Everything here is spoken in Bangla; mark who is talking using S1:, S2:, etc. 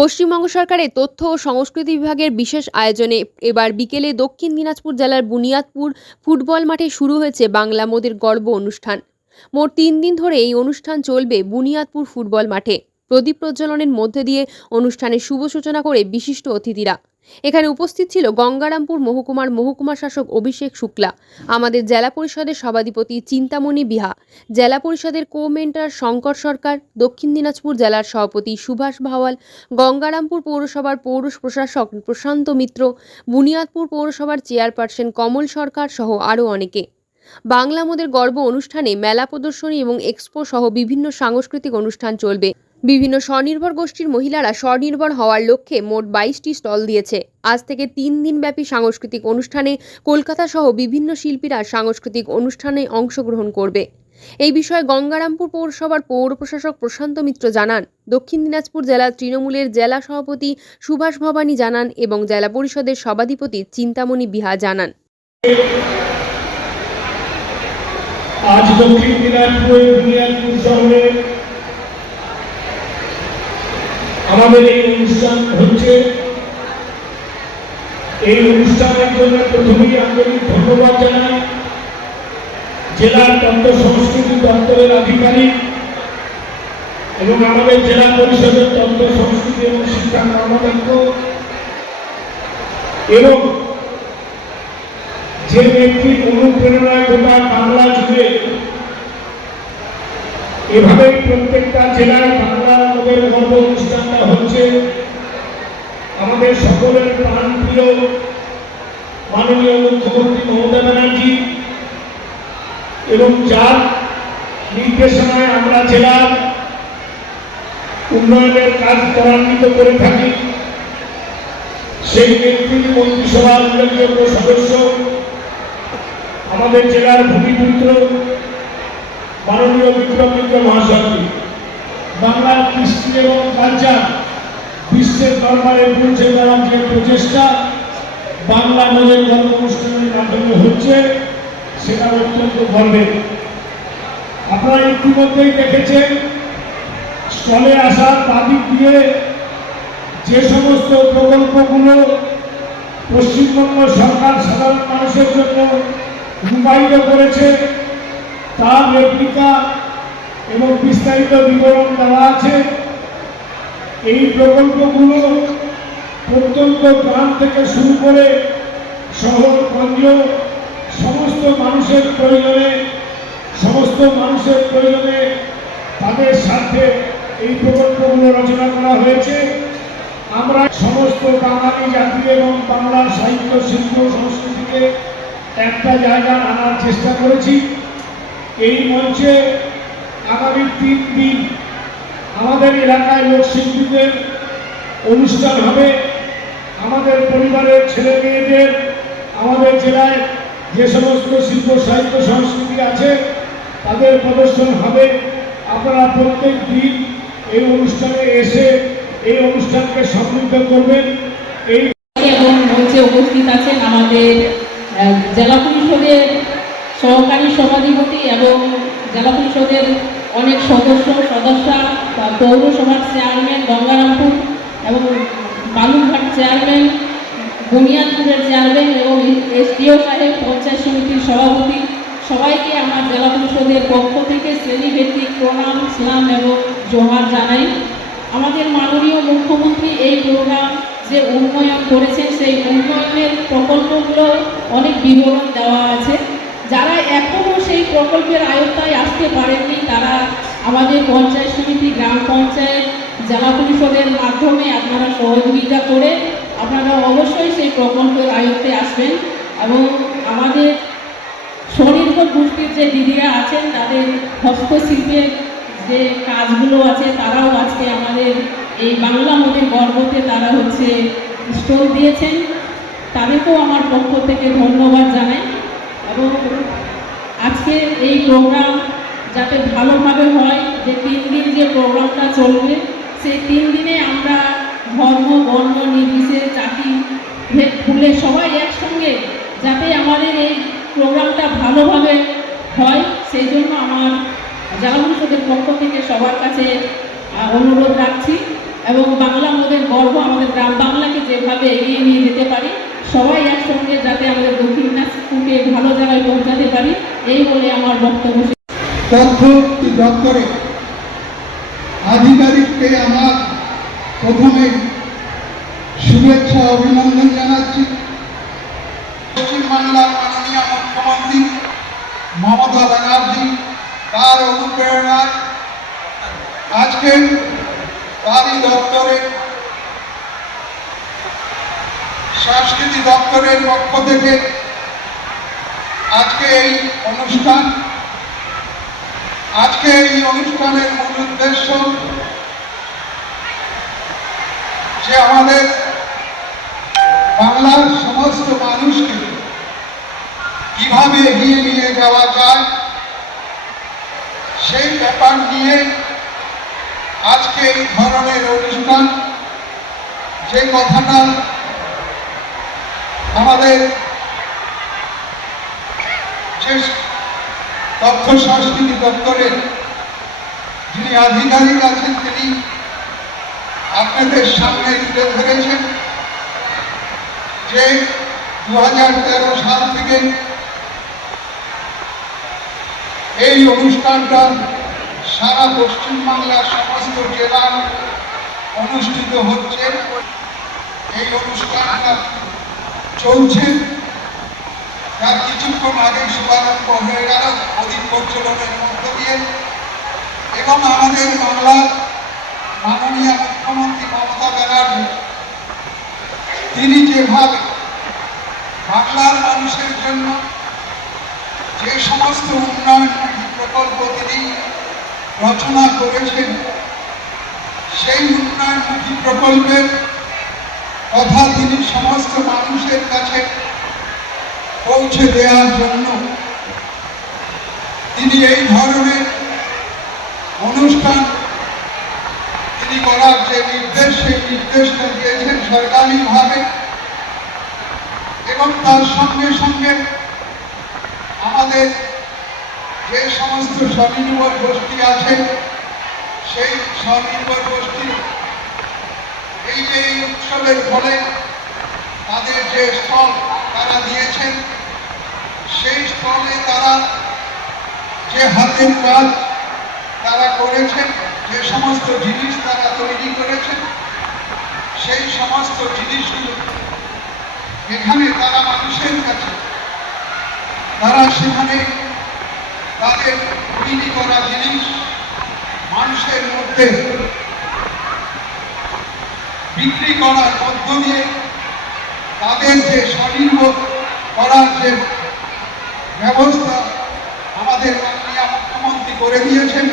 S1: পশ্চিমবঙ্গ সরকারের তথ্য ও সংস্কৃতি বিভাগের বিশেষ আয়োজনে এবার বিকেলে দক্ষিণ দিনাজপুর জেলার বুনিয়াদপুর ফুটবল মাঠে শুরু হয়েছে বাংলা মোদের গর্ব অনুষ্ঠান। মোট তিন দিন ধরে এই অনুষ্ঠান চলবে বুনিয়াদপুর ফুটবল মাঠে। প্রদীপ প্রজ্বলনের মধ্যে দিয়ে অনুষ্ঠানের শুভ সূচনা করে বিশিষ্ট অতিথিরা। এখানে উপস্থিত ছিল গঙ্গারামপুর মহকুমার মহকুমা শাসক অভিষেক শুক্লা, আমাদের জেলা পরিষদের সভাধিপতি চিন্তামণি বিহা, জেলা পরিষদের কো মেন্টার শঙ্কর সরকার, দক্ষিণ দিনাজপুর জেলার সভাপতি সুভাষ ভাওয়াল, গঙ্গারামপুর পৌরসভার পৌর প্রশাসক প্রশান্ত মিত্র, বুনিয়াদপুর পৌরসভার চেয়ারপারসন কমল সরকার সহ আরও অনেকে। বাংলা মোদের গর্ব অনুষ্ঠানে মেলা প্রদর্শনী এবং এক্সপো সহ বিভিন্ন সাংস্কৃতিক অনুষ্ঠান চলবে। বিভিন্ন স্বনির্ভর গোষ্ঠীর মহিলারা স্বনির্ভর হওয়ার লক্ষ্যে মোট বাইশটি স্টল দিয়েছে। আজ থেকে তিন দিনব্যাপী সাংস্কৃতিক অনুষ্ঠানে কলকাতা সহ বিভিন্ন শিল্পীরা সাংস্কৃতিক অনুষ্ঠানে অংশগ্রহণ করবে। এই বিষয়ে গঙ্গারামপুর পৌরসভার পৌর প্রশাসক প্রশান্ত মিত্র জানান। দক্ষিণ দিনাজপুর জেলা তৃণমূলের জেলা সভাপতি সুভাষ ভবানী জানান এবং জেলা পরিষদের সভাধিপতি চিন্তামণি বিহা জানান।
S2: আজ দক্ষিণ দিনাজপুর বুনিয়াদপুর শহরে আমাদের এই অনুষ্ঠান হচ্ছে, এই অনুষ্ঠানের জন্য প্রথমেই আন্তরিক ধন্যবাদ জানাই। জেলার তত্ত্ব সংস্কৃতি দপ্তরের আধিকারিক এবং আমাদের জেলা পরিষদের তত্ত্ব সংস্কৃতি এবং শিক্ষা কর্মদক্ষ এবং যে ব্যক্তির অনুপ্রেরণায় গোটা বাংলা জুড়ে এভাবে প্রত্যেকটা জেলায় বাংলা আমাদের গর্ব অনুষ্ঠানটা হচ্ছে আমাদের সকলের প্রাণপ্রিয় মাননীয় মুখ্যমন্ত্রী মমতা ব্যানার্জি এবং যার নির্দেশনায় আমরা জেলার উন্নয়নের কাজ ত্বরান্বিত করে থাকি, সেই ব্যক্তি মন্ত্রিসভার উল্লেখযোগ্য সদস্য, আমাদের জেলার ভূমিপুত্র, মাননীয় বিক্রম মিত্র বাংলার কৃষ্টি এবং কালচার বিশ্বের দরবারে পৌঁছে দেওয়ার যে প্রচেষ্টা, বাংলা নদের অনুষ্ঠানের মাধ্যমে হচ্ছে, সেটা অত্যন্ত গর্বের। আপনারা ইতিমধ্যেই দেখেছেন, স্টলে আসার তারিখ দিয়ে যে সমস্ত প্রকল্পগুলো পশ্চিমবঙ্গ সরকার সাধারণ মানুষের জন্য রূপায়িত করেছে, তার রেপ্লিকা এবং বিস্তারিত বিবরণ দেওয়া আছে। এই প্রকল্পগুলো প্রত্যন্ত গ্রাম থেকে শুরু করে শহর গঞ্জ সমস্ত মানুষের প্রয়োজনে, সমস্ত মানুষের প্রয়োজনে তাদের সাথে এই প্রকল্পগুলো রচনা করা হয়েছে। আমরা সমস্ত বাঙালি জাতি এবং বাংলার সাহিত্য, শিল্প, সংস্কৃতিকে একটা জায়গায় আনার চেষ্টা করেছি। এই মঞ্চে আগামী তিন দিন আমাদের এলাকায় লোকশিল্পীদের অনুষ্ঠান হবে। আমাদের পরিবারের ছেলে মেয়েদের, আমাদের জেলায় যে সমস্ত শিল্প, সাহিত্য, সংস্কৃতি আছে, তাদের প্রদর্শন হবে। আপনারা প্রত্যেক দিন এই অনুষ্ঠানে এসে এই অনুষ্ঠানকে সমৃদ্ধ করবেন। এই
S3: এবং মঞ্চে উপস্থিত আছেন আমাদের জেলা পরিষদের সহকারী সভাধিপতি এবং জেলা পরিষদের অনেক সদস্য, সদস্যা পৌরসভার চেয়ারম্যান, গঙ্গারামপুর এবং বালুরঘাট চেয়ারম্যান, বুনিয়াদপুরের চেয়ারম্যান এবং এসডিও সাহেব, পঞ্চায়েত সমিতির সভাপতি সবাইকে আমার জেলা পরিষদের পক্ষ থেকে শ্রেণীভিত্তিক প্রণাম, সালাম এবং জোহার জানাই। আমাদের মাননীয় মুখ্যমন্ত্রী এই প্রোগ্রাম যে উন্নয়ন করেছেন, সেই উন্নয়নের প্রকল্পগুলো অনেক বিবরণ দেওয়া আছে। যারা এখনও সেই প্রকল্পের আয়ত্তায় আসতে পারেননি, তারা আমাদের পঞ্চায়েত সমিতি, গ্রাম পঞ্চায়েত, জেলা পরিষদের মাধ্যমে আপনারা সহযোগিতা করে আপনারা অবশ্যই সেই প্রকল্পের আয়ত্তে আসবেন এবং আমাদের স্বনির্ভর গোষ্ঠীর যে দিদিরা আছেন, তাদের হস্তশিল্পের যে কাজগুলো আছে, তারাও আজকে আমাদের এই বাংলা মোদের গর্বতে তারা হচ্ছে স্টল দিয়েছেন। তাদেরকেও আমার পক্ষ থেকে ধন্যবাদ জানাই। আজকে এই প্রোগ্রাম যাতে ভালোভাবে হয়, যে তিন দিন যে প্রোগ্রামটা চলবে, সেই তিন দিনে আমরা ধর্ম, বর্ণ, নির্বিশেষ চাকরি ভেদ খুলে সবাই একসঙ্গে যাতে আমাদের এই প্রোগ্রামটা ভালোভাবে হয়, সেই জন্য আমার জেলা পরিষদের পক্ষ থেকে সবার কাছে অনুরোধ রাখছি। এবং বাংলা আমাদের গর্ব, আমাদের গ্রাম বাংলাকে যেভাবে এগিয়ে নিয়ে যেতে পারি, সবাই একসঙ্গে যাতে আমাদের দক্ষিণ দিনাজপুরকে ভালো জায়গায় পৌঁছাতে বক্তব্য শেষ।
S4: তথ্য দপ্তরে আধিকারিককে আমার প্রথমে শুভেচ্ছা অভিনন্দন জানাচ্ছি। পশ্চিমবাংলার মাননীয় মুখ্যমন্ত্রী মমতা ব্যানার্জি, তার অনুপ্রেরণায় আজকে তারই দপ্তরে সংস্কৃতি দপ্তরের পক্ষ থেকে আজকে এই অনুষ্ঠান, আজকে এই অনুষ্ঠানের মূল উদ্দেশ্য যে আমাদের বাংলার সমস্ত মানুষকে কীভাবে এগিয়ে নিয়ে যাওয়া যায়, সেই ব্যাপার নিয়ে আজকে এই ধরনের অনুষ্ঠান, যে কথাটা আমাদের যে তথ্য সংস্কৃতি দপ্তরের যিনি আধিকারিক আছেন তিনি আপনাদের সামনে তুলে ধরেছেন যে দু হাজার তেরো সাল থেকে এই অনুষ্ঠানটা সারা পশ্চিমবাংলার সমস্ত জেলায় অনুষ্ঠিত হচ্ছে। এই অনুষ্ঠানটা চলছে। তার কিছুক্ষণ আগে শুভারম্ভ হয়ে গেল প্রদীপ প্রজ্বলনের মধ্য দিয়ে। এবং আমাদের বাংলার মাননীয় মুখ্যমন্ত্রী মমতা ব্যানার্জি, তিনি যেভাবে বাংলার মানুষের জন্য যে সমস্ত উন্নয়নমুখী প্রকল্প তিনি রচনা করেছেন, সেই উন্নয়নমুখী প্রকল্পের কথা তিনি সমস্ত মানুষের কাছে পৌঁছে দেওয়ার জন্য তিনি এই ধরনের অনুষ্ঠান তিনি করার যে নির্দেশ, সেই নির্দেশটা দিয়েছেন সরকারিভাবে এবং তার সঙ্গে সঙ্গে আমাদের যে সমস্ত স্বনির্ভর গোষ্ঠী আছে, সেই স্বনির্ভর গোষ্ঠী এই যে উৎসবের ফলে তাদের যে স্টল তারা দিয়েছেন, সেই স্টলে তারা যে হাতের কাজ তারা করেছেন, যে সমস্ত জিনিস তারা তৈরি করেছেন, সেই সমস্ত জিনিসগুলো এখানে তারা মানুষের কাছে, তারা সেখানে তাদের তৈরি করা জিনিস মানুষের মধ্যে বিক্রি করার মধ্য দিয়ে তাদের যে স্বনির্ভর করার যে ব্যবস্থা আমাদের মাননীয় মুখ্যমন্ত্রী করে দিয়েছেন